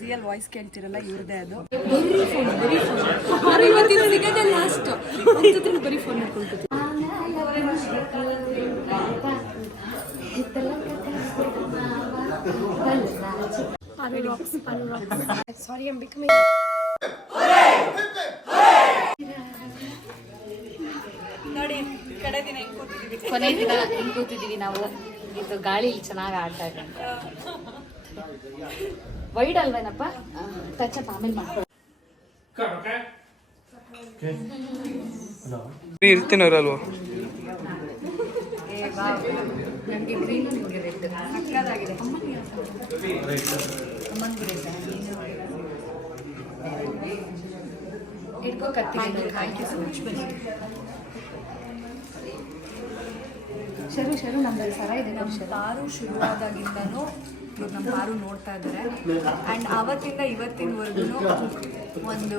Real voice ಕೇಳ್ತಿರಲ್ಲ ಇವ್ರದೇ ಅದು. ಅವ್ರು ಇವತ್ತಿನ ಸಿಗೋದೇ ಲಾಸ್ಟ್ ಒಂದ್ಸತಿ ಬರೀ ಫೋನ್ ಸಾರಿ ನೋಡಿ ಕಡೆ ದಿನ ಹೆಂಗ್ ಕೂತಿದೀವಿ. ಕೊನೆ ದಿನ ಹಿಂಗ್ ಕೂತಿದೀವಿ ನಾವು. ಇದು ಗಾಳಿ ಚೆನ್ನಾಗಿ ಆಡ್ತಾ ಇದೆ ವೈಡ್ ಅಲ್ವೇನಪ್ಪ? ಟಚ್ ಅಪ್ ಆಮೇಲೆ ಮಾಡ್ಕೊಳ್ಳಿ. ಇರ್ತೀನಿ ಅವರಲ್ವಾ? ನನಗೆ ಗ್ರೀನ್ ನಿಮಗೆ ರೆಡ್ ಮಚ್ ಕತ್ತಿ ಶರು ಶರು ನಮ್ಮಲ್ಲಿ ಸರ ಇದೆ ನಾವು ಶರು. ಶುರುವಾದಾಗಿಂದನೂ ಇವ್ರು ನಮ್ಮ ಪಾರು ನೋಡ್ತಾ ಇದ್ದಾರೆ ಆ್ಯಂಡ್ ಆವತ್ತಿಂದ ಇವತ್ತಿನವರೆಗೂ ಒಂದು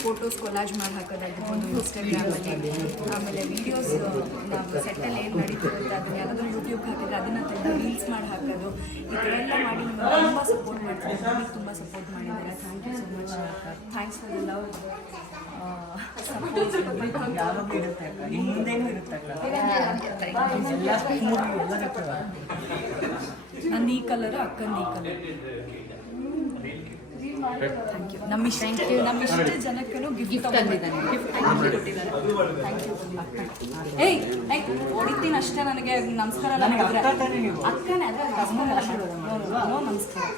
ಫೋಟೋಸ್ ಕೊಲಾಜ್ ಮಾಡಿ ಹಾಕೋದಾಗಿರ್ಬೋದು ಇನ್ಸ್ಟಾಗ್ರಾಮಲ್ಲಿ ಆಮೇಲೆ ವೀಡಿಯೋಸ್ ನಾವು ಸೆಟ್ಟಲ್ಲಿ ಏನು ನಡೀತಿರುತ್ತೆ ಅದನ್ನ ಯಾವುದಾದ್ರೂ ಯೂಟ್ಯೂಬ್ ಹಾಕಿದ್ರೆ ಅದನ್ನು ತಂದು ರೀಲ್ಸ್ ಮಾಡಿ ಹಾಕೋದು. ಈ ಥರ ಎಲ್ಲ ಮಾಡಿ ನಿಮ್ಗೆ ತುಂಬ ಸಪೋರ್ಟ್ ಮಾಡ್ತಾರೆ ನಮಗೆ ತುಂಬ ಸಪೋರ್ಟ್ ಮಾಡಿದ್ದಾರೆ. Thank you so much thanks for the love support ಯಾವಾಗಲೂ ಇರುತ್ತೆ ಅಕ್ಕ? ಇನ್ನು ಇರುತ್ತೆ ಅಕ್ಕ? ಎಲ್ಲ ಮೂರು ನಂದು ಈ ಕಲರ್ ಅಕ್ಕಂದು ಈ ಕಲರ್. ಥ್ಯಾಂಕ್ ಯು ನಮ್ಮ ಇಷ್ಟ ನಮ್ಮ ಇಷ್ಟ ಜನಕ್ಕೂ ಗಿಫ್ಟ್ ತಂದಿದ್ದಾನೆ. ಗಿಫ್ಟ್ ಕೊಟ್ಟಿದ್ದಾರೆ ಥ್ಯಾಂಕ್ ಏಯ್ ಏಯ್ ಹೊಡಿತೀನಿ ಅಷ್ಟೇ ನನಗೆ. ನಮಸ್ಕಾರ. ಅಕ್ಕನೇ ಅದೇ ನಮಸ್ಕಾರ. ನೋ ನಮಸ್ಕಾರ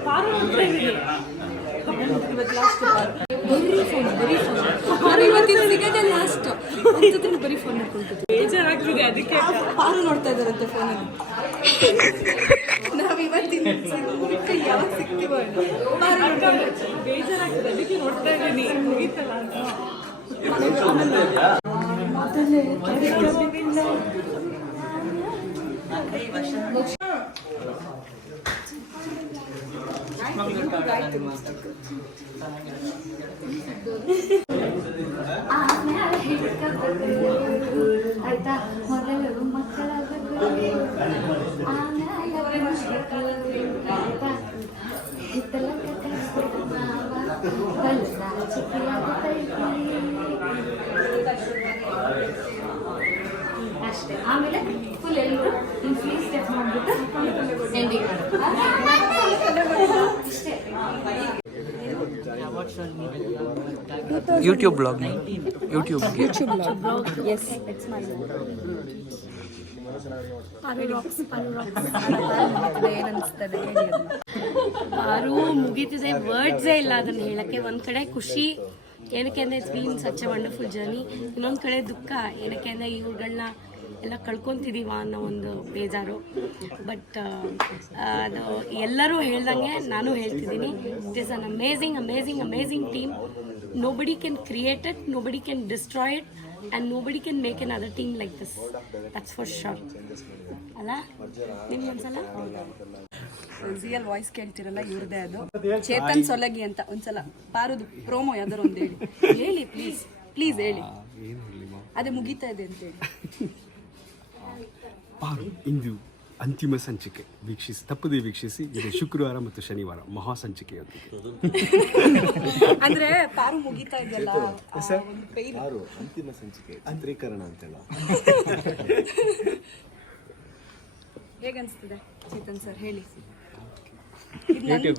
ಬರೀ ಫೋನ್ ಬರೀ ಫೋನ್ ಅವ್ರು ಇವತ್ತಿನ ಸಿಗೋದೇ ಲಾಸ್ಟ್ ಬರೀ ಫೋನ್ ಮಾಡ್ಕೊಂಡು ಬೇಜಾರಾಗ್ತಿದೆ ಅದಕ್ಕೆ. ಪಾರು ನೋಡ್ತಾ ಇದ್ದಾರಂತೆ ಫೋನಲ್ಲಿ ನಾವು ಇವತ್ತಿನ ಸಿಗ್ಬಿಟ್ಟು ಯಾವಾಗ ಸಿಗ್ತೀವೋ ಏನೋ. ಪಾರು ನೋಡ್ಕೊಂಡು ಬೇಜಾರಾಗ್ತದೆ ಅದಕ್ಕೆ ನೋಡ್ತಾ ಇದ್ದೀನಿ. ಮುಗೀತಲ್ಲ ಅಂತ. ಆಯ್ತಾ ಮೊದಲು ಮಕ್ಕಳಾಗಬೇಕು ಆಮೇಲೆ ಆಯ್ತಾ ಹಿತ್ತಲಕ್ಕ ಕಲಿಸ್ಬೇಕು ಮಾವ ಬಲ್ಲ ಚಿಕ್ಕಿಯಾಗುತ್ತೈತಿ ಅಷ್ಟೇ. ಆಮೇಲೆ ಫುಲ್ ಎಲ್ಲರೂ ಹಿಂಗೆ ಫ್ರೀ ಸ್ಟೆಪ್ ಮಾಡ್ಬಿಟ್ಟು ಎಂಡಿಂಗ್ ಅಷ್ಟೇ. ಯೂಟ್ಯೂಬ್ ಬ್ಲಾಗ್ ಏನನ್ಸ್ತದೆ ಹೇಳಿ ಅದನ್ನ. ಯಾರು ಮುಗೀತಿದೆ ವರ್ಡ್ಸೇ ಇಲ್ಲ ಅದನ್ನ ಹೇಳಕ್ಕೆ. ಒಂದ್ ಕಡೆ ಖುಷಿ ಏನಕ್ಕೆ ಅಂದ್ರೆ it's been such wonderful journey ಇನ್ನೊಂದು ಕಡೆ ದುಃಖ ಏನಕ್ಕೆ ಅಂದ್ರೆ ಇವ್ರುಗಳನ್ನ ಎಲ್ಲ ಕಳ್ಕೊತಿದ್ದೀವ ಅನ್ನೋ ಒಂದು ಬೇಜಾರು. ಬಟ್ ಅದು ಎಲ್ಲರೂ ಹೇಳ್ದಂಗೆ ನಾನು ಹೇಳ್ತಿದ್ದೀನಿ. It is an amazing amazing amazing team nobody can create it nobody can destroy it and nobody can make another team like this that's for sure ಅಲ್ಲ ನಿಮ್ಗೊಂದ್ಸಲ ರಿಯಲ್ ವಾಯ್ಸ್ ಕೇಳ್ತಿರಲ್ಲ ಇವ್ರದೇ ಅದು. ಚೇತನ್ ಸೊಲಗಿ ಅಂತ ಒಂದ್ಸಲ. ಪಾರುದು ಪ್ರೋಮೋ ಯಾವ್ದಾರು ಒಂದು ಹೇಳಿ. ಹೇಳಿ ಪ್ಲೀಸ್ ಪ್ಲೀಸ್ ಹೇಳಿ. ಅದೇ ಮುಗೀತಾ ಇದೆ ಅಂತ ಹೇಳಿ. ಪಾರು ಇಂದು ಅಂತಿಮ ಸಂಚಿಕೆ ವೀಕ್ಷಿಸಿ ತಪ್ಪದೆ ವೀಕ್ಷಿಸಿ ಇದು ಶುಕ್ರವಾರ ಮತ್ತು ಶನಿವಾರ ಮಹಾ ಸಂಚಿಕೆಯೊಂದಿಗೆ. ಅಂದ್ರೆ ಪಾರು ಮುಗಿತಾ ಇದೆಯಲ್ಲ? ಅಂತಿಮ ಸಂಚಿಕೆ ಅಂತ್ರೀಕರಣ ಅಂತೆಲ್ಲ. ಹೇಗನ್ಸ್ತಿದೆ ಚೇತನ್ ಸರ್ ಹೇಳಿ.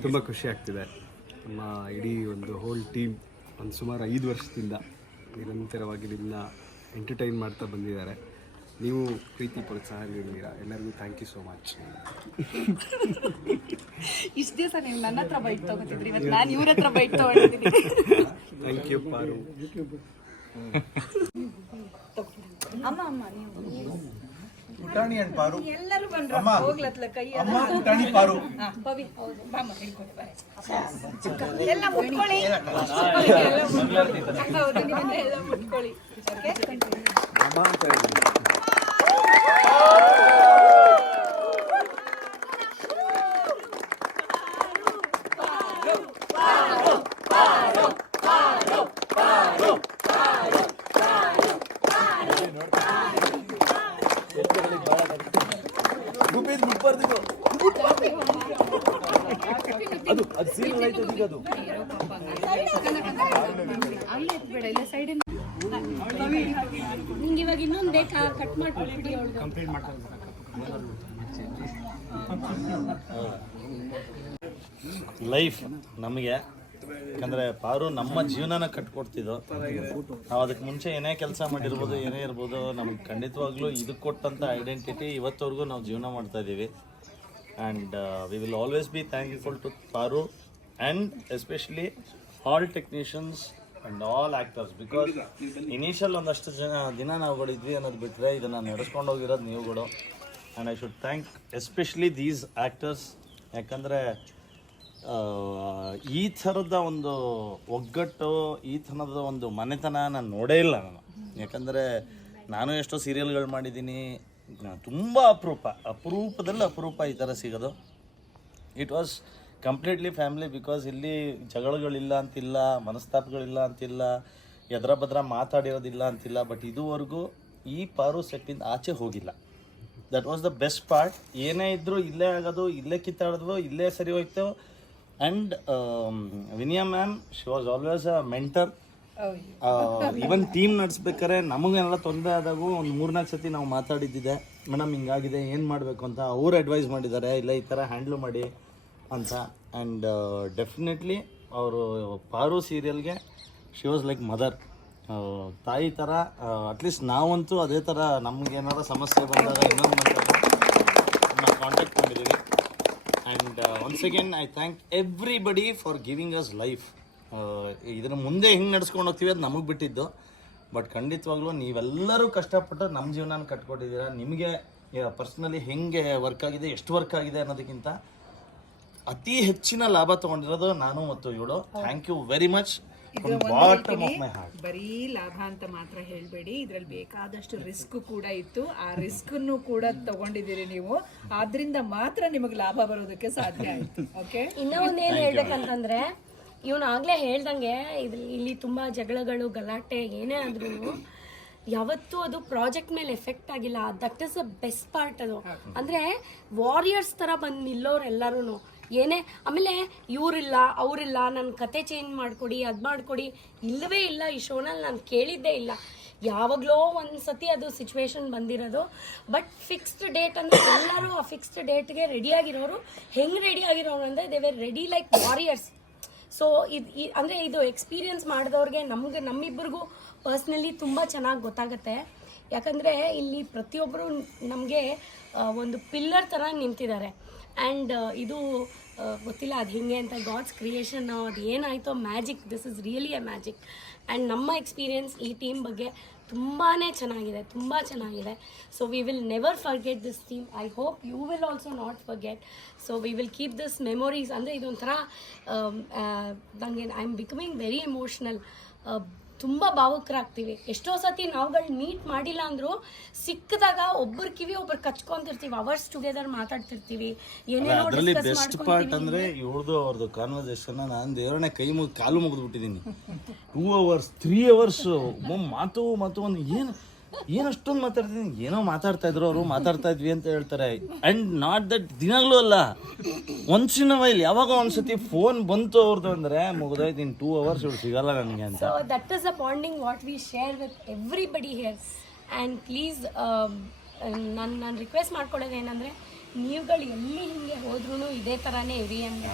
ತುಂಬ ಖುಷಿ ಆಗ್ತಿದೆ. ನಮ್ಮ ಇಡೀ ಒಂದು ಹೋಲ್ ಟೀಮ್ ಒಂದು ಸುಮಾರು ಐದು ವರ್ಷದಿಂದ ನಿರಂತರವಾಗಿ ನಿಮ್ಮನ್ನ ಎಂಟರ್ಟೈನ್ ಮಾಡ್ತಾ ಬಂದಿದ್ದಾರೆ. ನೀವು ಪ್ರೀತಿ ಪ್ರೋತ್ಸಾಹ ನೀಡಿದ್ದೀರಾ? ಎಲ್ಲರಿಗೂ ಥ್ಯಾಂಕ್ ಯು ಸೋ ಮಚ್ ಇಷ್ಟು ದಿವಸ ನೀವು ನನ್ನ ಹತ್ರ ಬೈಟ್ ತಗೋತಿದ್ರಿ ಇವತ್ತು ನಾನು ಇವ್ರ ಹತ್ರ ಬೈಟ್ ತಗೊಂಡಿದ್ದೀನಿ. ಥ್ಯಾಂಕ್ ಯು ಪಾರು ಅಮ್ಮ ಅಮ್ಮ ನೀವು ಪುಟಾಣಿ ಅಂಡ್ ಪಾರು ಎಲ್ಲರೂ ಬಂದ್ರು. ಅಮ್ಮ. ಹೋಗ್ಲತ್ಲ ಕೈ ಅಮ್ಮ ಪುಟಾಣಿ ಪಾರು ಬವಿ ಹೌದು. ಬಾಮ್ಮ ಹೇಳ್ಕೊಡಿ ಬಾಯ್. ಎಲ್ಲ ಮುಟ್ಕೊಳ್ಳಿ. ಎಲ್ಲ ಮುಟ್ಕೊಳ್ಳಿ. ಹೌದು ನೀವೆಲ್ಲ ಎಲ್ಲ ಮುಟ್ಕೊಳ್ಳಿ. ಓಕೆ ನಿಂಗೆ ಇವಾಗ ಇನ್ನೊಂದು ಬೇಕಾ? ಕಟ್ ಕಂಪ್ಲೀಟ್ ಅವಳು ಲೈಫ್ ನಮಗೆ ಯಾಕಂದ್ರೆ ಪಾರು ನಮ್ಮ ಜೀವನನ ಕಟ್ಕೊಡ್ತಿದ್ದು. ನಾವು ಅದಕ್ಕೆ ಮುಂಚೆ ಏನೇ ಕೆಲಸ ಮಾಡಿರ್ಬೋದು ಏನೇ ಇರ್ಬೋದು ನಮ್ಗೆ ಖಂಡಿತವಾಗ್ಲೂ ಇದಕ್ಕೆ ಕೊಟ್ಟಂಥ ಐಡೆಂಟಿಟಿ ಇವತ್ತವರೆಗೂ ನಾವು ಜೀವನ ಮಾಡ್ತಾ ಇದ್ದೀವಿ and we will always be thankful to Paaru and especially all technicians and all actors because initial ಒಂದಷ್ಟು ಜನ ದಿನ ನಾವುಗಳಿದ್ವಿ ಅನ್ನೋದು ಬಿಟ್ಟರೆ ಇದನ್ನು ನಡೆಸ್ಕೊಂಡು ಹೋಗಿರೋದು ನೀವುಗಳು and I should thank especially these actors ಯಾಕಂದರೆ ಈ ಥರದ ಒಂದು ಒಗ್ಗಟ್ಟು, ಈ ಥರದ ಒಂದು ಮನೆತನ ನಾನು ನೋಡೇ ಇಲ್ಲ ನಾನು. ಯಾಕಂದರೆ ನಾನು ಎಷ್ಟೋ ಸೀರಿಯಲ್ಗಳು ಮಾಡಿದ್ದೀನಿ ತುಂಬ ಅಪರೂಪ, ಅಪರೂಪದಲ್ಲಿ ಅಪರೂಪ ಈ ಥರ ಸಿಗೋದು. It was completely family because ಇಲ್ಲಿ ಜಗಳಗಳಿಲ್ಲ ಅಂತಿಲ್ಲ, ಮನಸ್ತಾಪಗಳಿಲ್ಲ ಅಂತಿಲ್ಲ, ಎದ್ರ ಬದ್ರ ಮಾತಾಡಿರೋದಿಲ್ಲ ಅಂತಿಲ್ಲ ಬಟ್ ಇದುವರೆಗೂ ಈ ಪಾರು ಸೆಟ್ಟಿಂದ ಆಚೆ ಹೋಗಿಲ್ಲ. That was the best part ಏನೇ ಇದ್ದರೂ ಇಲ್ಲೇ ಆಗೋದು, ಇಲ್ಲೇ ಕಿತ್ತಾಡಿದ್ವು ಇಲ್ಲೇ ಸರಿ ಹೋಯ್ತು. And Vinia ma'am she was always a mentor even team ನಡೆಸ್ಬೇಕಾದ್ರೆ ನಮಗೆಲ್ಲ ತೊಂದರೆ ಆದಾಗೂ ಒಂದು ಮೂರ್ನಾಲ್ಕು ಸತಿ ನಾವು ಮಾತಾಡಿದ್ದಿದೆ, ಮೇಡಮ್, ಹಿಂಗಾಗಿದೆ, ಏನು ಮಾಡಬೇಕು ಅಂತ ಅವ್ರು ಅಡ್ವೈಸ್ ಮಾಡಿದ್ದಾರೆ, ಇಲ್ಲ ಈ ಥರ ಹ್ಯಾಂಡ್ಲ್ ಮಾಡಿ ಅಂತ. ಆ್ಯಂಡ್ ಡೆಫಿನೆಟ್ಲಿ ಅವರು ಪಾರು ಸೀರಿಯಲ್ಗೆ ಶಿ ವಾಸ್ ಲೈಕ್ ಮದರ್ ತಾಯಿ ಥರ ಅಟ್ಲೀಸ್ಟ್ ನಾವಂತೂ ಅದೇ ಥರ ನಮ್ಗೆ ಏನಾರ ಸಮಸ್ಯೆ ಬಂದಾಗ ಇನ್ನೊಂದು ನಾವು ಕಾಂಟ್ಯಾಕ್ಟ್ ಮಾಡಿದ್ದೀವಿ and once again I thank everybody for giving us life ಇದನ್ನು ಮುಂದೆ ಹೆಂಗೆ ನಡ್ಸ್ಕೊಂಡು ಹೋಗ್ತೀವಿ ಅದು ನಮಗೆ ಬಿಟ್ಟಿದ್ದು. ಬಟ್ ಖಂಡಿತವಾಗ್ಲೂ ನೀವೆಲ್ಲರೂ ಕಷ್ಟಪಟ್ಟು ನಮ್ಮ ಜೀವನ ಕಟ್ಕೊಟ್ಟಿದ್ದೀರಾ ನಿಮಗೆ ಪರ್ಸ್ನಲಿ ಹೆಂಗೆ ವರ್ಕ್ ಆಗಿದೆ ಎಷ್ಟು ವರ್ಕ್ ಆಗಿದೆ ಅನ್ನೋದಕ್ಕಿಂತ ಅತಿ ಹೆಚ್ಚಿನ ಲಾಭ ತಗೊಂಡಿರೋದು ನಾನು ಮತ್ತು ಇವಳು. Thank you very much bottom of my heart ಬರೀ ಲಾಭ ಅಂತ ಮಾತ್ರ ಹೇಳಬೇಡಿ. ಇದ್ರಲ್ಲಿ ಬೇಕಾದಷ್ಟು ರಿಸ್ಕ್ ಕೂಡ ಇತ್ತು. ಆ ರಿಸ್ಕ್ ಕೂಡ ತಗೊಂಡಿದ್ದೀರಿ ನೀವು. ಆದ್ರಿಂದ ಮಾತ್ರ ನಿಮಗೆ ಲಾಭ ಬರೋದಕ್ಕೆ ಸಾಧ್ಯ ಆಯ್ತು. ಓಕೆ ಇನ್ನೂ ಒಂದು ಏನು ಹೇಳ್ಬೇಕಂತಂದ್ರೆ ಇವನು ಆಗಲೇ ಹೇಳ್ದಂಗೆ ಇದು ಇಲ್ಲಿ ತುಂಬಾ ಜಗಳಗಳು, ಗಲಾಟೆ, ಏನೇ ಆದ್ರೂ ಯಾವತ್ತೂ ಅದು ಪ್ರಾಜೆಕ್ಟ್ ಮೇಲೆ ಎಫೆಕ್ಟ್ ಆಗಿಲ್ಲ. That is a best part ಅದು. ಅಂದ್ರೆ ವಾರಿಯರ್ಸ್ ತರ ಬಂದು ನಿಲ್ಲೋರೆಲ್ಲರೂ ಏನೇ, ಆಮೇಲೆ ಇವರಿಲ್ಲ, ಅವರಿಲ್ಲ ನನ್ನ ಕತೆ ಚೇಂಜ್ ಮಾಡಿಕೊಡಿ, ಅದು ಮಾಡಿಕೊಡಿ, ಇಲ್ಲವೇ ಇಲ್ಲ, ಈ ಶೋನಲ್ಲಿ ನಾನು ಕೇಳಿದ್ದೇ ಇಲ್ಲ. ಯಾವಾಗಲೋ ಒಂದು ಸತಿ ಅದು ಸಿಚುವೇಶನ್ ಬಂದಿರೋದು. ಬಟ್ ಫಿಕ್ಸ್ಡ್ ಡೇಟ್ ಅಂದರೆ ಎಲ್ಲರೂ ಆ ಫಿಕ್ಸ್ಡ್ ಡೇಟ್ಗೆ ರೆಡಿಯಾಗಿರೋರು ಹೆಂಗೆ ರೆಡಿ ಆಗಿರೋರು ಅಂದರೆ they were ready like warriors so ಇದು ಅಂದರೆ ಇದು ಎಕ್ಸ್ಪೀರಿಯನ್ಸ್ ಮಾಡಿದವ್ರಿಗೆ ನಮ್ಗೆ ನಮ್ಮಿಬ್ಬರಿಗೂ ಪರ್ಸ್ನಲಿ ತುಂಬ ಚೆನ್ನಾಗಿ ಗೊತ್ತಾಗುತ್ತೆ. ಯಾಕಂದರೆ ಇಲ್ಲಿ ಪ್ರತಿಯೊಬ್ಬರು ನಮಗೆ ಒಂದು ಪಿಲ್ಲರ್ ಥರ ನಿಂತಿದ್ದಾರೆ. ಆ್ಯಂಡ್ ಇದು ಆ, ಗೊತ್ತಿಲ್ಲ ಅದು ಹಿಂಗೆ ಅಂತ ಗಾಡ್ಸ್ ಕ್ರಿಯೇಷನ್ ಅದು ಏನಾಯಿತೋ magic this is really a magic and ನಮ್ಮ ಎಕ್ಸ್ಪೀರಿಯೆನ್ಸ್ ಈ ಟೀಮ್ ಬಗ್ಗೆ ತುಂಬಾ ಚೆನ್ನಾಗಿದೆ ತುಂಬ ಚೆನ್ನಾಗಿದೆ. So we will never forget this team I hope you will also not forget so we will keep this memories ಅಂದರೆ ಇದೊಂಥರ ನನಗೆ I am becoming very emotional ತುಂಬ ಭಾವುಕರಾಗ್ತೀವಿ. ಎಷ್ಟೋ ಸತಿ ನಾವುಗಳು ಮೀಟ್ ಮಾಡಿಲ್ಲ ಅಂದರೂ ಸಿಕ್ಕಿದಾಗ ಒಬ್ಬರ ಕಿವಿ ಒಬ್ಬರು ಕಚ್ಕೊಂತಿರ್ತೀವಿ. Hours together ಮಾತಾಡ್ತಿರ್ತೀವಿ. ಏನೇನೋ ಅದರಲ್ಲಿ ಡಿಸ್ಕಸ್ ಬೆಸ್ಟ್ ಪಾರ್ಟ್ ಅಂದ್ರೆ ಇವ್ರದ್ದು ಅವ್ರದ್ದು ಕಾನ್ವರ್ಸೇಷನ್ ನಾನು ದೇವರನ್ನ ಕೈ ಮುಗಿ ಕಾಲು ಮುಗಿದು ಬಿಟ್ಟಿದ್ದೀನಿ ಟೂ ಅವರ್ಸ್ ತ್ರೀ ಅವರ್ಸ್ ಮಾತು ಮಾತು ಒಂದು ಏನು ಏನು ಅಷ್ಟೊಂದು ಮಾತಾಡ್ತೀನಿ, ಏನೋ ಮಾತಾಡ್ತಾ ಇದ್ರು ಅವರು, ಮಾತಾಡ್ತಾ ಇದ್ವಿ ಅಂತ ಹೇಳ್ತಾರೆ. ಅಂಡ್ ನಾಟ್ ದಟ್ ದಿನಾಗ್ಲೂ ಅಲ್ಲ ಒಂದ್ಸಿನ ವೈಲ್ ಯಾವಾಗ ಒಂದ್ಸತಿ ಫೋನ್ ಬಂತು ಅವ್ರದ್ದು ಅಂದ್ರೆ ಮುಗಿದೋಯ್ತು ಟೂ ಅವರ್ಸ್ ಇವ್ರು ಸಿಗಲ್ಲ ನನಗೆ ಅಂತ. That is a bonding what we share with everybody here and please ನಾನು ನಾನು ರಿಕ್ವೆಸ್ಟ್ ಮಾಡ್ಕೊಳ್ಳೋದು ಏನಂದರೆ, ನೀವುಗಳು ಎಲ್ಲಿ ಹಿಂಗೆ ಹೋದ್ರೂ ಇದೇ ಥರನೇ ಇರಿ ಅಂತ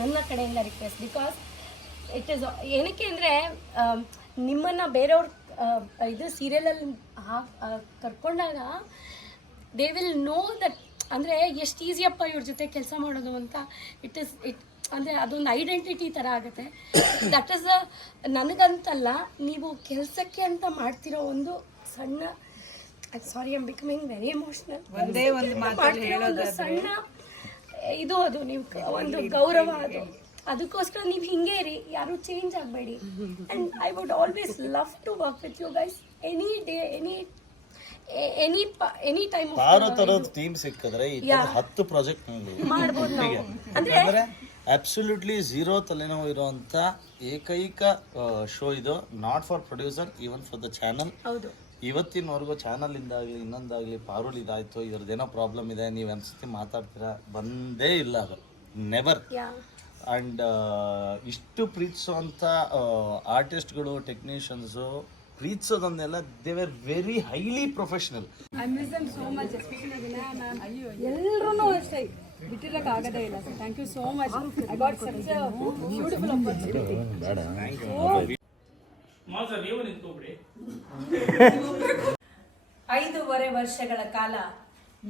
ನನ್ನ ಕಡೆಯಿಂದ ರಿಕ್ವೆಸ್ಟ್ ಬಿಕಾಸ್ ಇಟ್ ಇಸ್ ಏನಕ್ಕೆ ಅಂದರೆ ನಿಮ್ಮನ್ನು ಬೇರೆಯವ್ರ ಇದು ಸೀರಿಯಲಲ್ಲಿ ಹಾ ಕರ್ಕೊಂಡಾಗ ದೇ ವಿಲ್ ನೋ ದಟ್ ಅಂದರೆ ಎಷ್ಟು ಈಸಿಯಪ್ಪ ಇವ್ರ ಜೊತೆ ಕೆಲಸ ಮಾಡೋದು ಅಂತ. ಇಟ್ ಇಸ್ ಇಟ್ ಅಂದರೆ ಅದೊಂದು ಐಡೆಂಟಿಟಿ ಥರ ಆಗುತ್ತೆ. ದಟ್ ಇಸ್ ನನಗಂತಲ್ಲ ನೀವು ಕೆಲಸಕ್ಕೆ ಅಂತ ಮಾಡ್ತಿರೋ ಒಂದು ಸಣ್ಣ sorry I'm becoming very emotional ಒಂದೇ ಒಂದು ಸಣ್ಣ ಇದು ಅದು ನೀವು ಒಂದು ಗೌರವ ಅದು. ಅದಕ್ಕೋಸ್ಕರ ನೀವು ಹಿಂಗೆ ಇರಿ ಯಾರು ಚೇಂಜ್ ಆಗಬೇಡಿ. And I would always love to work with you guys any day any any any time ಆರು ತರದ ಟೀಮ್ ಸಿಕ್ಕಿದ್ರೆ ಈ ಥರ ಹತ್ತು ಪ್ರಾಜೆಕ್ಟ್ ಮಾಡ್ಬೋದು ನಾವು. ಅಂದ್ರೆ ಅಬ್ಸಲ್ಯೂಟ್ಲಿ ಝೀರೋ ತಲೆನೋವು ಇರುವಂತ ಏಕೈಕ ಶೋ ಇದು. Not for producer even for the channel ಹೌದು. ಇವತ್ತಿನವರೆಗೂ ಚಾನಲ್ ಇಂದಾಗಲಿ ಇನ್ನೊಂದಾಗ್ಲಿ ಪಾರುಲ್ ಇದಾಯ್ತು. ಇದ್ರದ್ದೇನೋ ಪ್ರಾಬ್ಲಮ್ ಇದೆ ನೀವು ಅನ್ಸುತ್ತೆ ಮಾತಾಡ್ತೀರಾ? ಬಂದೇ ಇಲ್ಲ ಅದು. ನೆವರ್ ಆ್ಯಂಡ್ ಇಷ್ಟು ಪ್ರೀತಿಸುವಂಥ ಆರ್ಟಿಸ್ಟ್ಗಳು technicians ಪ್ರೀತಿಸೋದನ್ನೆಲ್ಲ they were very highly professional ಎಲ್ಲರೂ ಅಷ್ಟೇ. ಬಿಟ್ಟಿರಕ್ಕೆ ಆಗದೇ ಇಲ್ಲ sir thank you so much I got such beautiful opportunity ಐದೂವರೆ ವರ್ಷಗಳ ಕಾಲ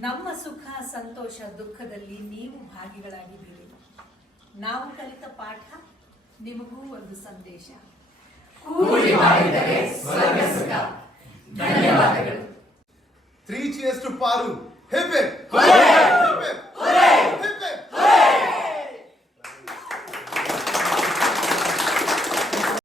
ನಮ್ಮ ಸುಖ ಸಂತೋಷ ದುಃಖದಲ್ಲಿ ನೀವು ಭಾಗಿಗಳಾಗಿದ್ದೀರಿ. ನಾವು ಕಲಿತ ಪಾಠ ನಿಮಗೂ ಒಂದು ಸಂದೇಶ. Three cheers to Paaru. Hebbe